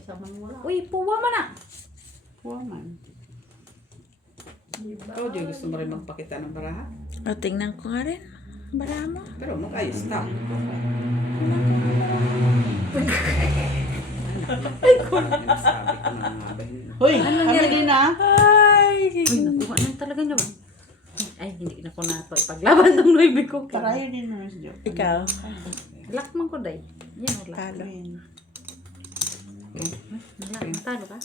Uy, puwa man na. Kuha man. Ikaw, Joy, gusto mo rin magpakita ng baraha? O, tingnan ko nga rin. Bara mo. Pero mag-ayos ka. Ay, ko na. Sabi ko na nga ba yun. Hoy, kami din ah. Uy, nakuha na talaga niya ba? Ay, hindi na ko na ito. Ipaglaban ng nuibi ko. Tarayo din mo, Miss Jo. Ikaw. Lock man ko, day. Yan o, lock. Talo. Talo ka?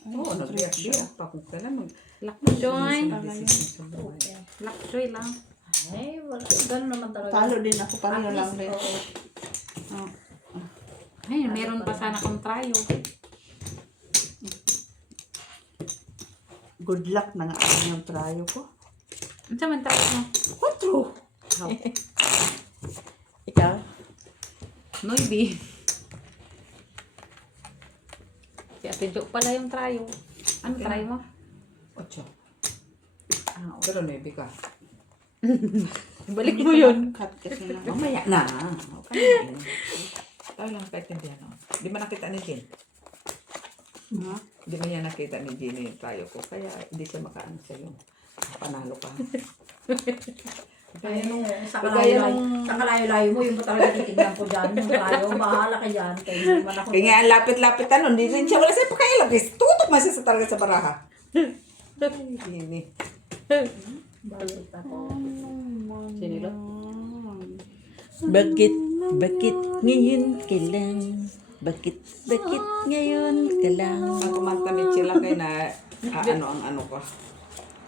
Oo, nag-biyak pa kung kailan mag... Lock mo, Joy. Decision. Lock, Joy lang. Ay, wala. Ganun naman talaga. Talo din ako, pareho lang din. Ay, meron pa sana akong trayo. Good luck na nga ang yung trayo ko. Ano sa man trayo mo? Ikaw. Noibi. Si Ate Jo pala yung trayo. Ano trayo mo? 8. Ah, Pero 9 ka. Ibalik mo yun. Cut kasi na. Mamaya na. Okay na. Tayo lang kaintindihan. Di ba nakita ni Jean? Ha? Hindi mo niya nakita ni Jean yung tayo ko. Kaya hindi siya makaano sa'yo. Panalo ka. Ay, sa Kagaya kalayo-layo mo, yung ba talaga titignan ko dyan, yung layo, bahala ka dyan. Kaya hindi naman ako. Kaya nga ang lapit-lapit hindi rin siya wala sa'yo pakailang. Tutok man siya sa talaga sa baraha. Ay, Jean eh. Bakit ako? Sinilot. Bakit ngayon ka lang? Bakit ngayon ka lang? Ang kumanta ni Chila kay na ano ko.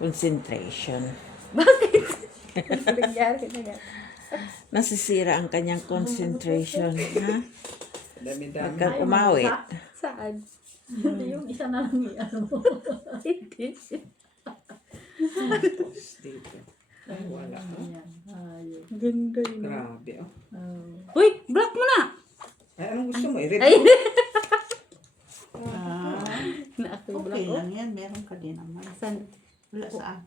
Concentration. Nangyari na yan. Nasisira ang kanyang concentration. Ha? Dami-dami. Pagka umawit. Saan? Yung isa na lang yung ano. Hindi. Dito. Ay, wala. Ganda yun. Grabe, oh. Uy, block mo na! Ay, anong gusto mo? I-read Ay. mo? Okay lang yan, meron ka din naman. Saan? Wala sa akin.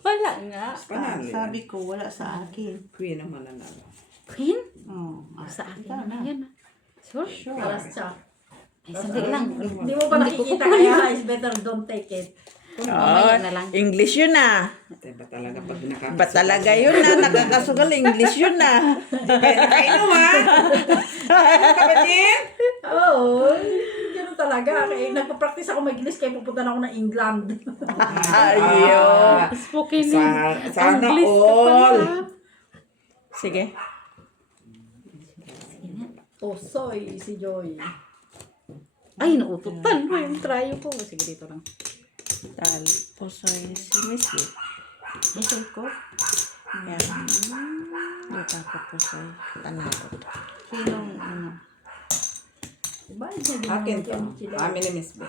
Wala nga. Panalo yan. Sabi ko, wala sa akin. Queen ang mananalo. Queen? Oh, Sa akin na yan. Sure? Alas siya. Ay, sandali lang. Hindi mo pa nakikita kaya it's better don't take it. Mamaya na lang. English yun na. Ate, ba talaga pag nakakasugal? Ba talaga yun na? Nakakasugal English yun na. Nakainom, ha? Ano ka ba, Jen? Oo. Ganun talaga. Kaya nagpa-practice ako mag-English kaya pupunta na ako ng England. Ayun. Spoken Sana English ka pala. all. Sige. Tosoy si Joy. Ay, naututan mo yung try ko. Sige, dito lang. Tal. Pusoy si Miss. Pusoy ko. Yan. Dito ako pusoy. Tanakot. Sinong ano? Bakit niya Akin to. ginagawa sila? Amin ni Miss Ben.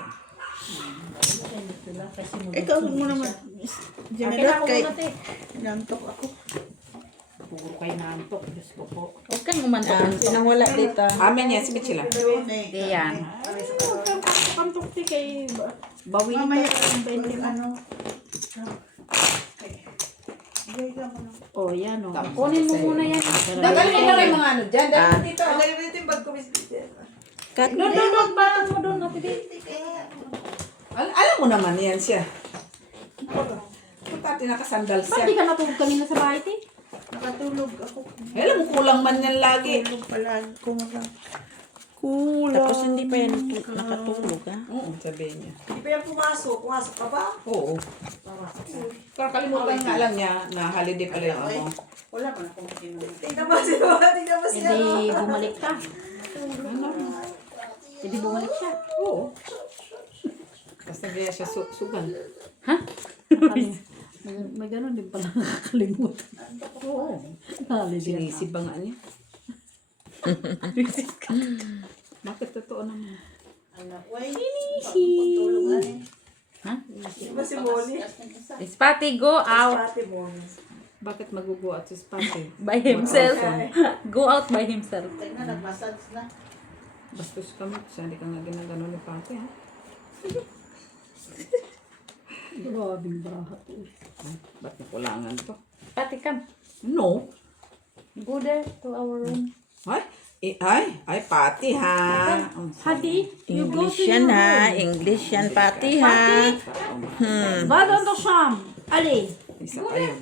Kasi mo. ikaw mo naman. Akin General ako kay muna, te. nantok ako. Puro kayo nantok. Diyos ko po. Huwag kang umantok. Sinang wala dito? Amin yan, si Michila. Yan. Kantok te kay bawin Mamaya ka ng 20 mo. ano. O, yan o. Kunin mo muna yan. Dagalin mo na kayo mga ano dyan. Dahil dito. Dali mo yung bag ko, Miss Peter. Kat. Doon, batang mo doon. Alam mo naman yan siya. Punta nakasandal Ba't di siya. ka natulog kanina sa bahay, te? Nakatulog ako. Alam mo, kulang man yan lagi. Tulog pala ko mga. Tapos hindi pa yan nakatulog, ha? Oo, sabihin niya. Hindi pa yan pumasok. Pumasok ka ba? Oo. Pero kalimutan nga lang niya na holiday pala yung ano. Wala pa na kumakinom. Tingnan mo siya. Tingnan mo siya. Hindi bumalik ka. Hindi bumalik siya. Oo. Basta kaya siya sugan. Ha? May ganun din pala nakakalimutan. Oo. Sinisib ba nga niya? Bakit totoo naman? Ha? Diba si Molly? Spati, go out Pati Molly. Bakit maguguat si Spati? by himself. Go out by himself. Tingnan, nag-massage na. Bastos kami. Kasi hindi ka nga ginagano ni Pati, ha? Grabing braha to. Ba't nakulangan to? Spati, come. No. Go there to our room. Ay, Pati, ha? Hadi, you go English to yan, your ha? room. English yan, pati, ha? Va dans ton chambre. Allez, Isa pa yun.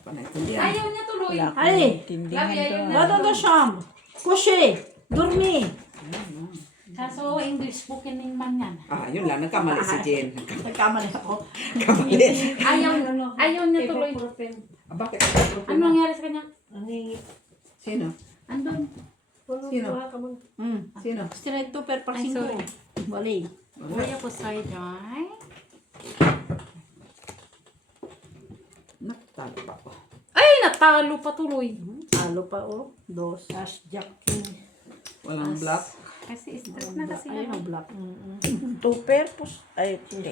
Panaintindihan. Ayaw niya tuloy. allez. Tindihan to. Va dans ton chambre. Couchez. Dormez. Kaso English spoken in man yan. Ah, yun lang. Nagkamali si Jen. Nagkamali ako. Nagkamali. Ayaw niya tuloy. Ah, bakit? Ano nangyari sa kanya? Sino? Andun. Sino? Sino? Straight to per Ay, cinco. sorry. Bali. Kuya ko sa'yo, Joy. Natalo pa ako. Ay, natalo pa tuloy. Talo pa oh. Dos. Ash Jack King. Walang black. Kasi stress na kasi. Ayun ang black. Two purpose. Ay, hindi.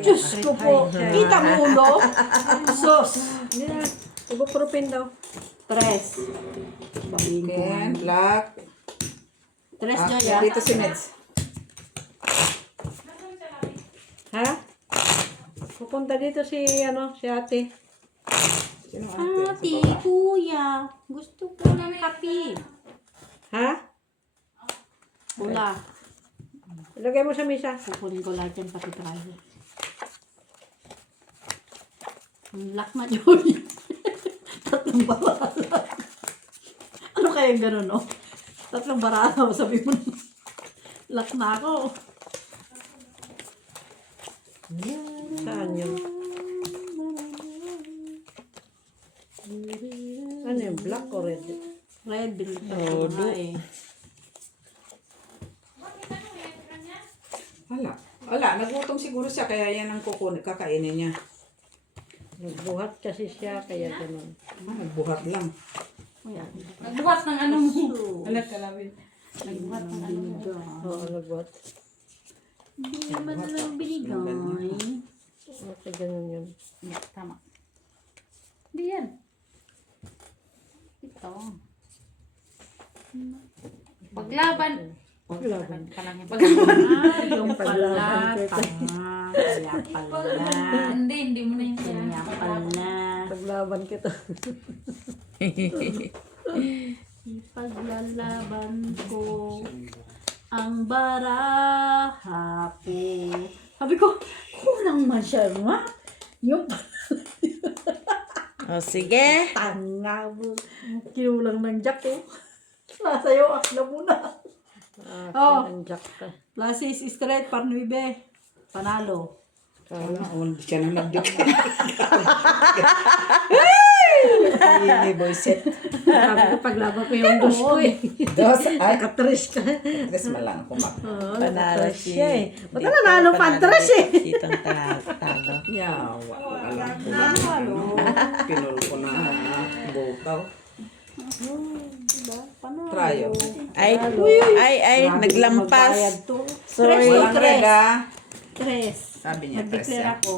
Diyos ko po. Kita mo ulo. Sos. Ibuprofen daw. Tres. Baling ko. Ken, black. Tres Ah, Joya. dito si Meds. Ha? Pupunta dito si ate. Sino ate? Ate, kuya. Gusto ko ng kape. Ha? Pula. Ilagay mo sa mesa. Kukunin ko lahat yan pati tayo. Ang lock na Joy. Tatlong barala. Ano kaya gano'n, no? Tatlong barala. Sabi mo, lock na ako. Saan yun? Ano yung black or red? Red, bilis na Oh, kumain. Wala, nagutom siguro siya, kaya yan ang kakainin niya. Nagbuhat kasi siya, kaya ganun. Nagbuhat lang. Nagbuhat ng ano mo. Alat ka labi. Nagbuhat ng ano mo. Oo, nagbuhat. Hindi naman lang binigay. Okay, ganun yun. Yeah, tama. Hindi yan. Ito. Paglaban. Paglaban. Yung pala, kaya pala. Hindi mo na yung Kaya pala. Paglaban kita. Ipaglalaban ko ang baraha ko. Sabi ko, kulang man siya, ma. Yung O, sige. tanga mo. Kinulang ng jack ko. Nasayo, akla muna. Oh. Nandiyak ka. Plasis straight, parnuibe. Panalo. Hindi siya na nagdikit. Hindi, boyset. Sabi ko, paglaban ko yung dos ko eh. Dos, ay, Katres ka. tres man lang ako Panalo siya eh. Ba't nanalo pa tres eh? Kitang talo. Yawa, alam ko lang. Pinul ko na butaw. Trayo. Ay, naglampas. Magbayad to. Sorry. Walang rega. Tres. Sabi niya, tres Nag-declare yan. ako.